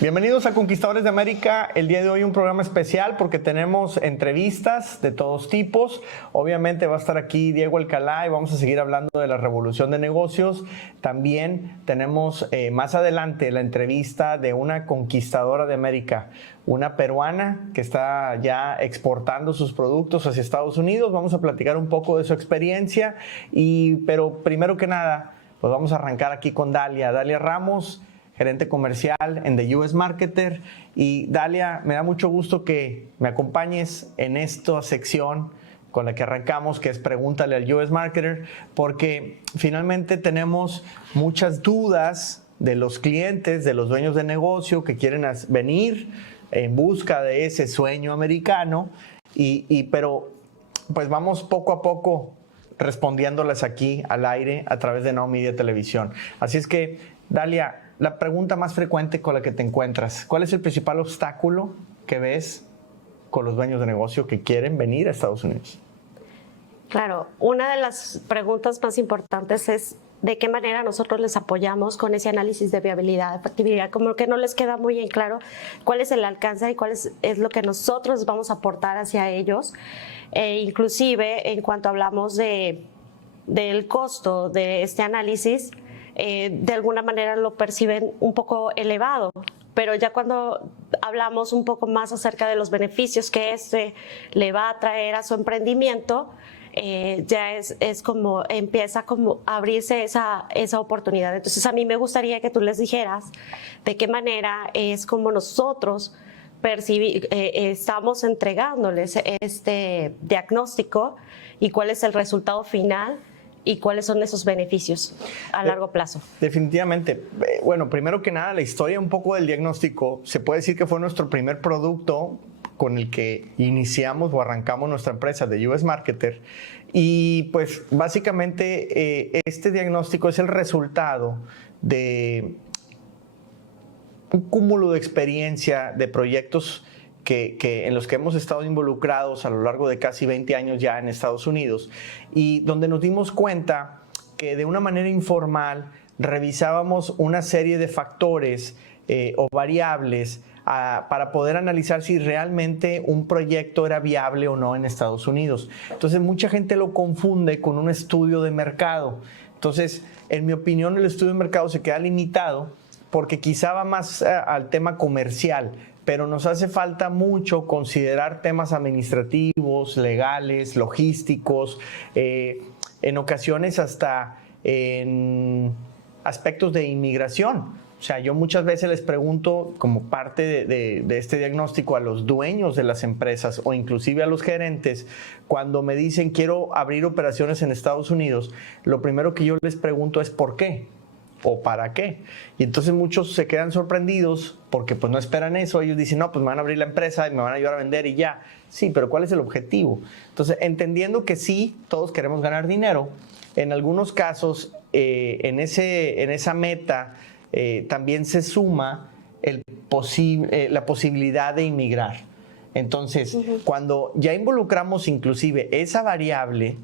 Bienvenidos a Conquistadores de América. El día de hoy un programa especial porque tenemos entrevistas de todos tipos. Obviamente va a estar aquí Diego Alcalá y vamos a seguir hablando de la revolución de negocios. También tenemos más adelante la entrevista de una conquistadora de América, una peruana que está ya exportando sus productos hacia Estados Unidos. Vamos a platicar un poco de su experiencia, pero primero que nada, pues vamos a arrancar aquí con Dalia Ramos, gerente comercial en The US Marketer. Y Dalia, me da mucho gusto que me acompañes en esta sección con la que arrancamos, que es Pregúntale al US Marketer, porque finalmente tenemos muchas dudas de los clientes, de los dueños de negocio que quieren venir en busca de ese sueño americano, pero pues vamos poco a poco respondiéndolas aquí al aire a través de Now Media Televisión. Así es que, Dalia, la pregunta más frecuente con la que te encuentras, ¿cuál es el principal obstáculo que ves con los dueños de negocio que quieren venir a Estados Unidos? Claro, una de las preguntas más importantes es de qué manera nosotros les apoyamos con ese análisis de viabilidad, de factibilidad, como que no les queda muy en claro cuál es el alcance y cuál es lo que nosotros vamos a aportar hacia ellos. Inclusive, en cuanto hablamos del costo de este análisis, de alguna manera lo perciben un poco elevado, pero ya cuando hablamos un poco más acerca de los beneficios que le va a traer a su emprendimiento, ya es como empieza como a abrirse esa oportunidad. Entonces a mí me gustaría que tú les dijeras de qué manera es como nosotros estamos entregándoles este diagnóstico y cuál es el resultado final y cuáles son esos beneficios a largo plazo. Definitivamente. Bueno, primero que nada, la historia un poco del diagnóstico, se puede decir que fue nuestro primer producto con el que iniciamos o arrancamos nuestra empresa de US Marketer. Y pues básicamente este diagnóstico es el resultado de un cúmulo de experiencia de proyectos en los que hemos estado involucrados a lo largo de casi 20 años ya en Estados Unidos, y donde nos dimos cuenta que de una manera informal revisábamos una serie de factores o variables para poder analizar si realmente un proyecto era viable o no en Estados Unidos. Entonces mucha gente lo confunde con un estudio de mercado. Entonces, en mi opinión, el estudio de mercado se queda limitado porque quizá va más al tema comercial, pero nos hace falta mucho considerar temas administrativos, legales, logísticos, en ocasiones hasta en aspectos de inmigración. O sea, yo muchas veces les pregunto, como parte de este diagnóstico, a los dueños de las empresas o inclusive a los gerentes, cuando me dicen quiero abrir operaciones en Estados Unidos, lo primero que yo les pregunto es ¿por qué? ¿O para qué? Y entonces muchos se quedan sorprendidos porque pues no esperan eso. Ellos dicen, no, pues me van a abrir la empresa y me van a ayudar a vender y ya. Sí, pero ¿cuál es el objetivo? Entonces, entendiendo que sí, todos queremos ganar dinero, en algunos casos, en esa meta, también se suma la posibilidad de inmigrar. Entonces, cuando ya involucramos inclusive esa variable,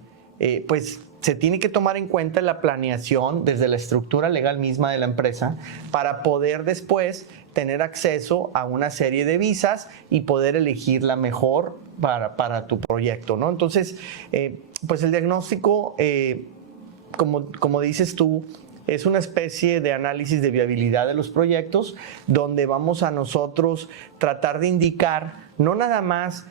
pues se tiene que tomar en cuenta la planeación desde la estructura legal misma de la empresa para poder después tener acceso a una serie de visas y poder elegir la mejor para tu proyecto, ¿no? Entonces, pues el diagnóstico, como dices tú, es una especie de análisis de viabilidad de los proyectos donde vamos a nosotros tratar de indicar no nada más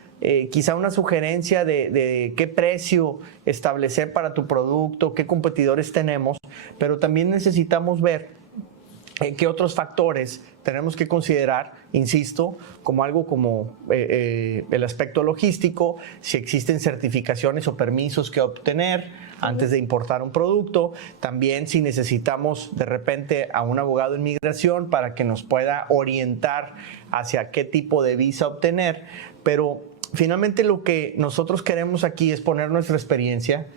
quizá una sugerencia de qué precio establecer para tu producto, qué competidores tenemos, pero también necesitamos ver qué otros factores tenemos que considerar, insisto, como algo como el aspecto logístico, si existen certificaciones o permisos que obtener antes de importar un producto, también si necesitamos de repente a un abogado de inmigración para que nos pueda orientar hacia qué tipo de visa obtener, pero finalmente lo que nosotros queremos aquí es poner nuestra experiencia.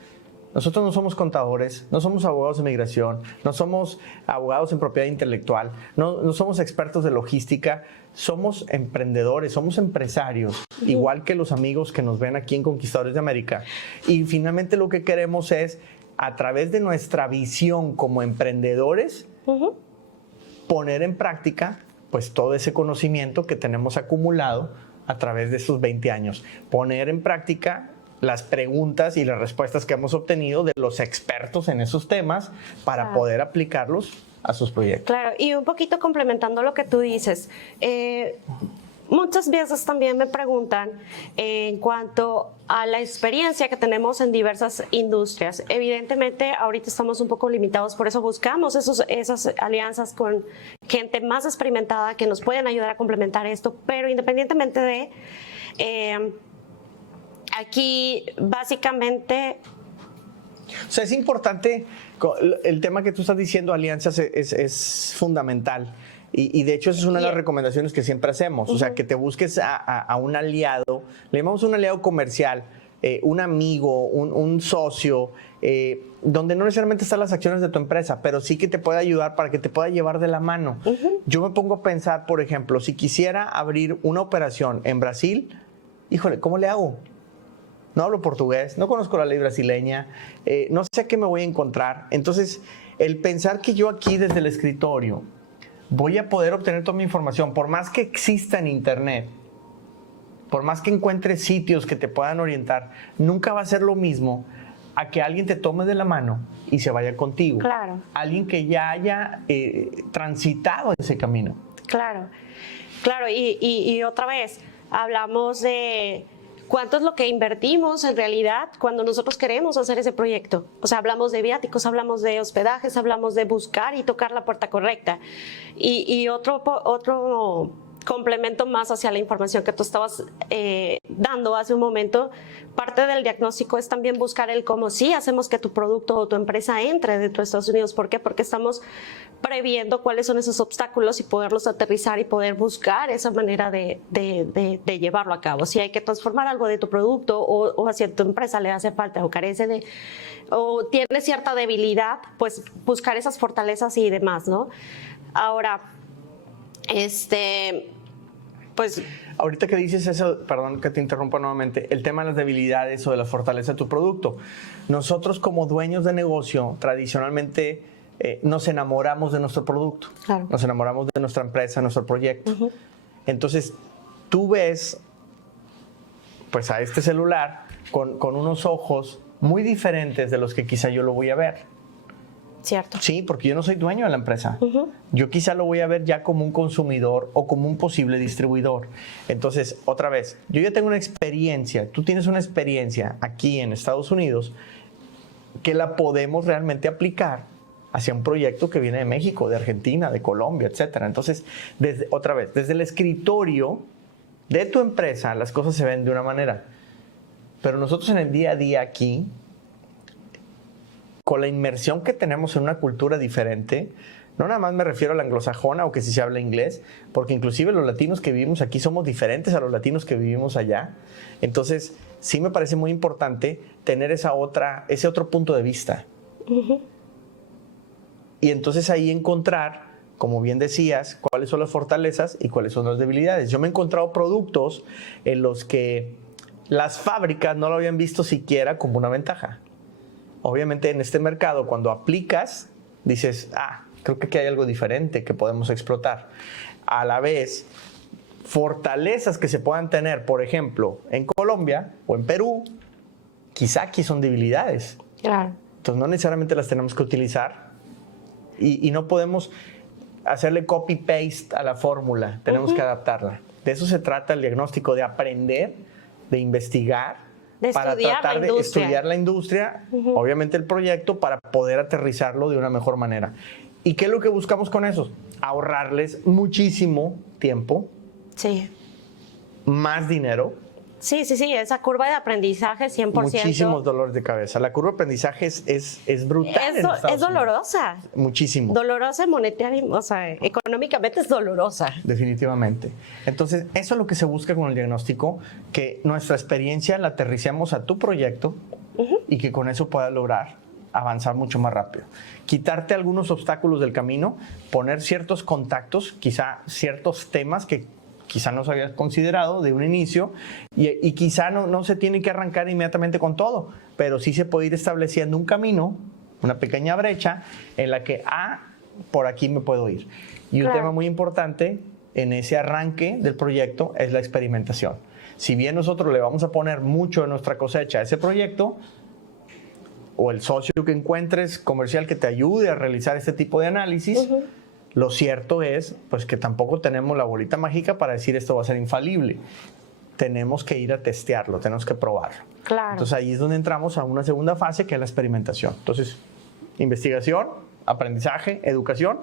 Nosotros no somos contadores, no somos abogados de migración, no somos abogados en propiedad intelectual, no somos expertos de logística, somos emprendedores, somos empresarios, igual que los amigos que nos ven aquí en Conquistadores de América. Y finalmente lo que queremos es, a través de nuestra visión como emprendedores, poner en práctica pues todo ese conocimiento que tenemos acumulado a través de estos 20 años. Poner en práctica las preguntas y las respuestas que hemos obtenido de los expertos en esos temas para poder aplicarlos a sus proyectos. Claro, y un poquito complementando lo que tú dices, muchas veces también me preguntan en cuanto a la experiencia que tenemos en diversas industrias. Evidentemente, ahorita estamos un poco limitados, por eso buscamos esas alianzas con gente más experimentada que nos pueden ayudar a complementar esto, pero independientemente de... aquí, básicamente... O sea, es importante, el tema que tú estás diciendo, alianzas, es fundamental. Y de hecho, esa es una de las recomendaciones que siempre hacemos. O sea, que te busques a un aliado, le llamamos un aliado comercial, un amigo, un socio, donde no necesariamente están las acciones de tu empresa, pero sí que te puede ayudar para que te pueda llevar de la mano. Yo me pongo a pensar, por ejemplo, si quisiera abrir una operación en Brasil, híjole, ¿cómo le hago? No hablo portugués, no conozco la ley brasileña, no sé a qué me voy a encontrar. Entonces, el pensar que yo aquí desde el escritorio voy a poder obtener toda mi información, por más que exista en internet, por más que encuentres sitios que te puedan orientar, nunca va a ser lo mismo a que alguien te tome de la mano y se vaya contigo. Claro. Alguien que ya haya transitado ese camino. Claro, claro, y otra vez, hablamos de cuánto es lo que invertimos en realidad cuando nosotros queremos hacer ese proyecto. O sea, hablamos de viáticos, hablamos de hospedajes, hablamos de buscar y tocar la puerta correcta. Y otro complemento más hacia la información que tú estabas dando hace un momento, parte del diagnóstico es también buscar el cómo sí hacemos que tu producto o tu empresa entre dentro de Estados Unidos. ¿Por qué? Porque estamos previendo cuáles son esos obstáculos y poderlos aterrizar y poder buscar esa manera de llevarlo a cabo. Si hay que transformar algo de tu producto o hacia tu empresa le hace falta o carece de, o tiene cierta debilidad, pues buscar esas fortalezas y demás, ¿no? Ahora, pues... Ahorita que dices eso, perdón que te interrumpa nuevamente, el tema de las debilidades o de la fortaleza de tu producto. Nosotros como dueños de negocio, tradicionalmente nos enamoramos de nuestro producto. Claro. Nos enamoramos de nuestra empresa, nuestro proyecto. Entonces, tú ves pues a este celular con unos ojos muy diferentes de los que quizá yo lo voy a ver. Cierto. Sí, porque yo no soy dueño de la empresa. Yo quizá lo voy a ver ya como un consumidor o como un posible distribuidor. Entonces, otra vez, yo ya tengo una experiencia, tú tienes una experiencia aquí en Estados Unidos que la podemos realmente aplicar hacia un proyecto que viene de México, de Argentina, de Colombia, etcétera. Entonces, otra vez, desde el escritorio de tu empresa las cosas se ven de una manera. Pero nosotros en el día a día aquí, con la inmersión que tenemos en una cultura diferente, no nada más me refiero a la anglosajona o que si se habla inglés, porque inclusive los latinos que vivimos aquí somos diferentes a los latinos que vivimos allá. Entonces, sí me parece muy importante tener ese otro punto de vista. Y entonces ahí encontrar, como bien decías, cuáles son las fortalezas y cuáles son las debilidades. Yo me he encontrado productos en los que las fábricas no lo habían visto siquiera como una ventaja. Obviamente en este mercado, cuando aplicas, dices, creo que aquí hay algo diferente que podemos explotar. A la vez, fortalezas que se puedan tener, por ejemplo, en Colombia o en Perú, quizá aquí son debilidades. Claro. Entonces no necesariamente las tenemos que utilizar y no podemos hacerle copy-paste a la fórmula, tenemos que adaptarla. De eso se trata el diagnóstico, de aprender, de investigar, para tratar de estudiar la industria, obviamente el proyecto, para poder aterrizarlo de una mejor manera. ¿Y qué es lo que buscamos con eso? Ahorrarles muchísimo tiempo, sí, más dinero. Sí, esa curva de aprendizaje 100%. Muchísimos dolores de cabeza. La curva de aprendizaje es brutal. Es dolorosa. Muchísimo. Dolorosa monetariamente, o sea, económicamente es dolorosa. Definitivamente. Entonces, eso es lo que se busca con el diagnóstico, que nuestra experiencia la aterricemos a tu proyecto y que con eso puedas lograr avanzar mucho más rápido. Quitarte algunos obstáculos del camino, poner ciertos contactos, quizá ciertos temas que quizá no se había considerado de un inicio y quizá no se tiene que arrancar inmediatamente con todo, pero sí se puede ir estableciendo un camino, una pequeña brecha en la que, por aquí me puedo ir. Y un tema muy importante, en ese arranque del proyecto es la experimentación. Si bien nosotros le vamos a poner mucho de nuestra cosecha a ese proyecto, o el socio que encuentres comercial que te ayude a realizar este tipo de análisis, lo cierto es pues, que tampoco tenemos la bolita mágica para decir esto va a ser infalible. Tenemos que ir a testearlo, tenemos que probarlo. Claro. Entonces ahí es donde entramos a una segunda fase que es la experimentación. Entonces, investigación, aprendizaje, educación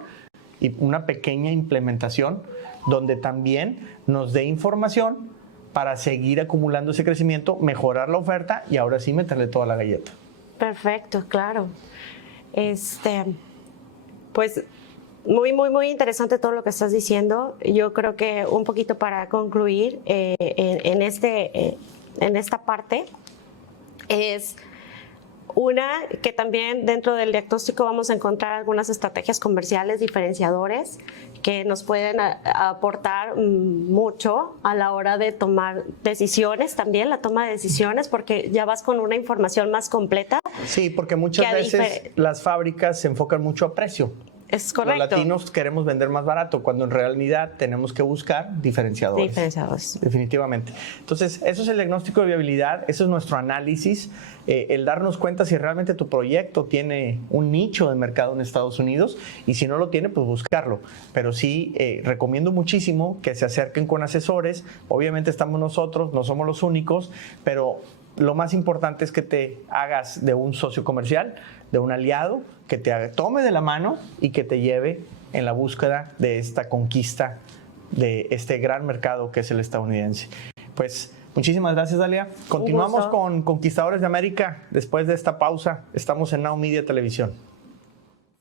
y una pequeña implementación donde también nos dé información para seguir acumulando ese crecimiento, mejorar la oferta y ahora sí meterle toda la galleta. Perfecto, claro. Pues muy interesante todo lo que estás diciendo. Yo creo que un poquito para concluir en esta parte es una que también dentro del diagnóstico vamos a encontrar algunas estrategias comerciales diferenciadores que nos pueden aportar mucho a la hora de tomar decisiones, también la toma de decisiones, porque ya vas con una información más completa. Sí, porque muchas veces las fábricas se enfocan mucho a precio. Es correcto. Los latinos queremos vender más barato, cuando en realidad tenemos que buscar diferenciadores. Diferenciadores. Definitivamente. Entonces, eso es el diagnóstico de viabilidad, eso es nuestro análisis, el darnos cuenta si realmente tu proyecto tiene un nicho de mercado en Estados Unidos y si no lo tiene, pues buscarlo. Pero sí, recomiendo muchísimo que se acerquen con asesores. Obviamente estamos nosotros, no somos los únicos, pero lo más importante es que te hagas de un socio comercial, de un aliado, que te tome de la mano y que te lleve en la búsqueda de esta conquista de este gran mercado que es el estadounidense. Pues muchísimas gracias, Dalia. Continuamos con Conquistadores de América después de esta pausa. Estamos en Now Media Televisión.